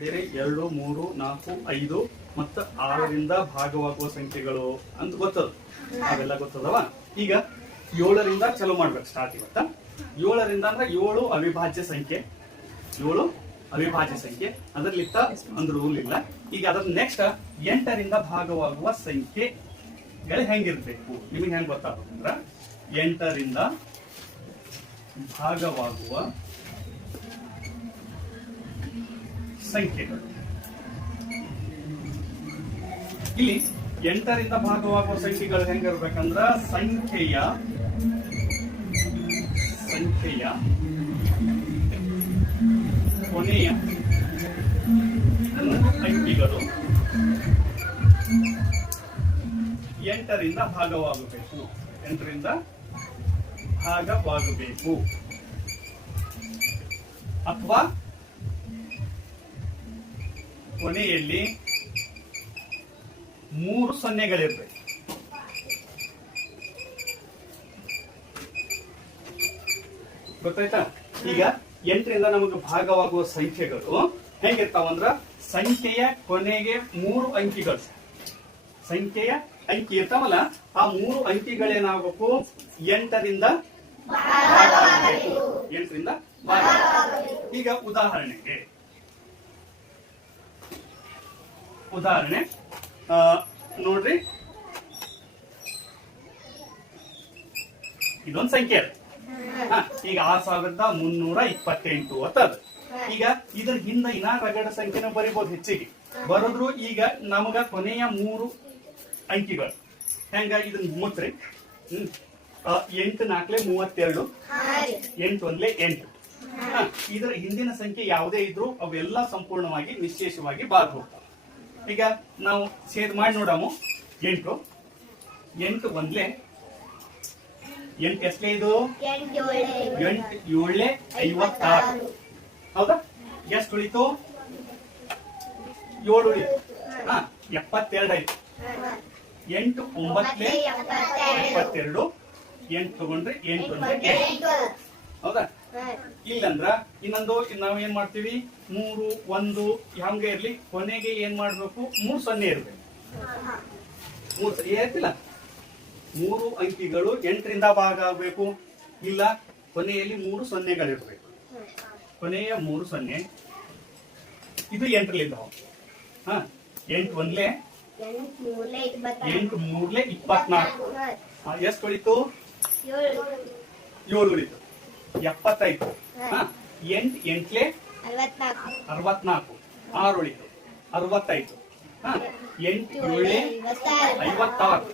ಬೇರೆ 2, 3, 4, 5 ಮತ್ತು 6ರಿಂದ ಭಾಗವಾಗುವ ಸಂಖ್ಯೆಗಳು ಅಂತ ಗೊತ್ತದ. ಅವೆಲ್ಲ ಗೊತ್ತದವ. ಈಗ 7ರಿಂದ ಚಲೋ ಮಾಡ್ಬೇಕು ಸ್ಟಾರ್ಟ್. ಇವತ್ತ 7ರಿಂದ ಅಂದ್ರೆ 7 ಅವಿಭಾಜ್ಯ ಸಂಖ್ಯೆ. 7 ಅವಿಭಾಜ್ಯ ಸಂಖ್ಯೆ, ಅದರ್ಲಿತ್ತ ಒಂದು ರೂಲ್ ಇಲ್ಲ. ಈಗ ಅದ್ರ ನೆಕ್ಸ್ಟ್ 8ರಿಂದ ಭಾಗವಾಗುವ ಸಂಖ್ಯೆಗಳು ಹೆಂಗಿರ್ಬೇಕು ನಿಮಗೆ ಹೆಂಗ್ ಗೊತ್ತಾಗ್ತಂದ್ರ 8ರಿಂದ ಭಾಗವಾಗುವ ಸಂಖ್ಯೆಗಳು. ಇಲ್ಲಿ 8ರಿಂದ ಭಾಗವಾಗುವ ಸಂಖ್ಯೆಗಳು ಹೆಂಗಿರ್ಬೇಕಂದ್ರ ಸಂಖ್ಯೆಯ ಕೊನೆಯ ಅಂಕಿಗಳು 8ರಿಂದ ಭಾಗವಾಗಬೇಕು. 8ರಿಂದ ಭಾಗವಾಗಬೇಕು ಅಥವಾ ಕೊನೆಯಲ್ಲಿ 3 ಸೊನ್ನೆಗಳಿರ್ಬೇಕು. ಗೊತ್ತಾಯ್ತಾ? ಈಗ 8ರಿಂದ ನಮಗೆ ಭಾಗವಾಗುವ ಸಂಖ್ಯೆಗಳು ಹೆಂಗಿರ್ತಾವಂದ್ರ ಸಂಖ್ಯೆಯ ಕೊನೆಗೆ 3 ಅಂಕಿಗಳು. ಸಂಖ್ಯೆಯ ಅಂಕಿ ಇರ್ತಾವಲ್ಲ, ಆ 3 ಅಂಕಿಗಳೇನಾಗಬೇಕು 8ರಿಂದ ಭಾಗವಾಗಬೇಕು. 8ರಿಂದ ಭಾಗವಾಗಬೇಕು. ಈಗ ಉದಾಹರಣೆ ನೋಡ್ರಿ, ಇದೊಂದು ಸಂಖ್ಯೆ ಅದ. ಈಗ 6328 ಅಂತದ. ಈಗ ಇದ್ರ ಹಿಂದ ಇನ್ನ ರಗಡ ಸಂಖ್ಯೆನ ಬರಿಬಹುದು, ಹೆಚ್ಚಿಗೆ ಬರೋದ್ರು. ಈಗ ನಮಗ ಕೊನೆಯ 3 ಅಂಕಿಗಳು ಹೆಂಗ ಇದನ್ನ ಮುಚ್ಚ್ರಿ. 8 4 32, 8 1 8. ಇದರ ಹಿಂದಿನ ಸಂಖ್ಯೆ ಯಾವುದೇ ಇದ್ರು ಅವೆಲ್ಲ ಸಂಪೂರ್ಣವಾಗಿ ನಿಶ್ಶೇಷವಾಗಿ ಬಾದ್ ಹೋಗ್ತಾವ. ಈಗ ನಾವು ಸೇದ್ ಮಾಡಿ ನೋಡಾಮು. 8 8 1 8 ಎಷ್ಟೇ ಇದು 8 7 56. ಹೌದಾ? ಎಷ್ಟು ಉಳಿತು? 7 ಉಳಿತು. 72 ಆಯ್ತು. 8 9 72. 8 ತಗೊಂಡ್ರೆ 8 1 8. ಹೌದಾ? ಇಲ್ಲಂದ್ರ ಇನ್ನೊಂದು ನಾವ್ ಏನ್ ಮಾಡ್ತೀವಿ, 3 1 ಹಂಗೆ ಇರ್ಲಿ, ಕೊನೆಗೆ ಏನ್ ಮಾಡ್ಬೇಕು 3 ಸೊನ್ನೆ ಇರ್ಬೇಕು. 3 ಇರ್ತಿಲ್ಲ, 3 ಅಂಕಿಗಳು 8ರಿಂದ ಭಾಗ ಆಗ್ಬೇಕು. ಇಲ್ಲ, ಕೊನೆಯಲ್ಲಿ 3 ಸೊನ್ನೆಗಳಿರ್ಬೇಕು. ಕೊನೆಯ 3 ಸೊನ್ನೆ ಇದು 8ರಲ್ಲಿ ಇದ್ದಾವ. 8 1 8 3 24. ಎಷ್ಟು ಉಳಿತು? 7 ಉಳಿತು. 75. 8 8 64. 6 ಉಳಿತು. 65. 8 7 56.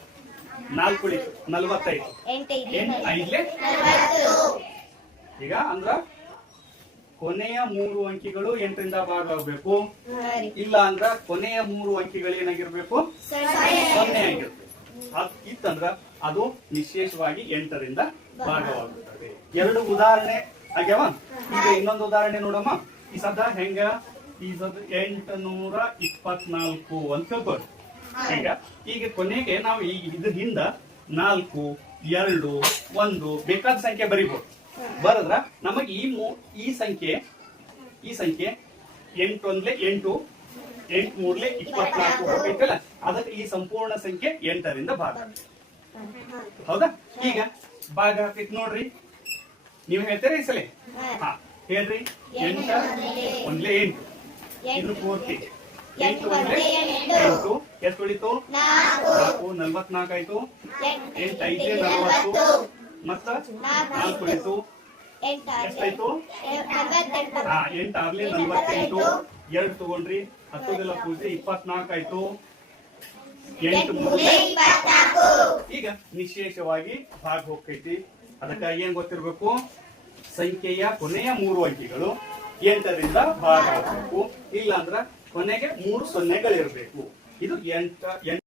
4 ಉಳಿತು. 45. 8 5 ಈಗ ಅಂದ್ರ ಕೊನೆಯ 3 ಅಂಕಿಗಳು 8ರಿಂದ ಭಾಗ ಆಗಬೇಕು. ಇಲ್ಲ ಅಂದ್ರ ಕೊನೆಯ 3 ಅಂಕಿಗಳು ಏನಾಗಿರ್ಬೇಕು 0 ಆಗಿರ್ಬೇಕು. ಇತ್ತಂದ್ರ ಅದು ನಿಶೇಷವಾಗಿ 8ರಿಂದ ಭಾಗವಾಗುತ್ತದೆ. 2 ಉದಾಹರಣೆ ಆಗ್ಯಾವ. ಈಗ ಇನ್ನೊಂದು ಉದಾಹರಣೆ ನೋಡಮ್ಮ. ಈ ಸದ ಹೆಂಗ, ಈ ಸದ 824 ಅಂತ ಹೇಳ್ಬೋದು. ಈಗ ಕೊನೆಗೆ ನಾವು ಇದ್ರ ಹಿಂದ 4 2 1 ಬೇಕಾದ ಸಂಖ್ಯೆ ಬರಿಬಹುದು. ಬರದ್ರ ನಮಗೆ ಈ ಸಂಖ್ಯೆ 8 1 8 8 3 24 ಹೋಗ್ಬೇಕಲ್ಲ, ಅದಕ್ಕೆ ಈ ಸಂಪೂರ್ಣ ಸಂಖ್ಯೆ 8ರಿಂದ ಭಾಗ. ಹೌದಾ? ಈಗ ಭಾಗ ಹಾಕೈತಿ ನೋಡ್ರಿ. ನೀವು ಹೇಳ್ತೀರಾ ಈ ಸಲ? ಹೇಳ್ರಿ. 8 1 8. ಇದು ಪೂರ್ತಿ 8 1 8. ಎಷ್ಟು ಉಳಿತು? 4 44 ಆಯ್ತು. 8 5 40 ಮತ್ತ 4 ಉಳಿತು. ಎಷ್ಟಾಯ್ತು? 8 6 48. 2 ತಗೊಂಡ್ರಿ, 10 ಪೂರ್ತಿ 24 ಆಯ್ತು. 8 3 ಈಗ ನಿಶೇಷವಾಗಿ ಭಾಗ ಹೋಗ್ತೈತಿ. ಅದಕ್ಕಾಗಿ ಏನ್ ಗೊತ್ತಿರ್ಬೇಕು, ಸಂಖ್ಯೆಯ ಕೊನೆಯ 3 ಅಂಕಿಗಳು 8ರಿಂದ ಭಾಗ ಆಗಬೇಕು. ಇಲ್ಲ ಅಂದ್ರ ಕೊನೆಗೆ 3 ಸೊನ್ನೆಗಳಿರ್ಬೇಕು. ಇದು 8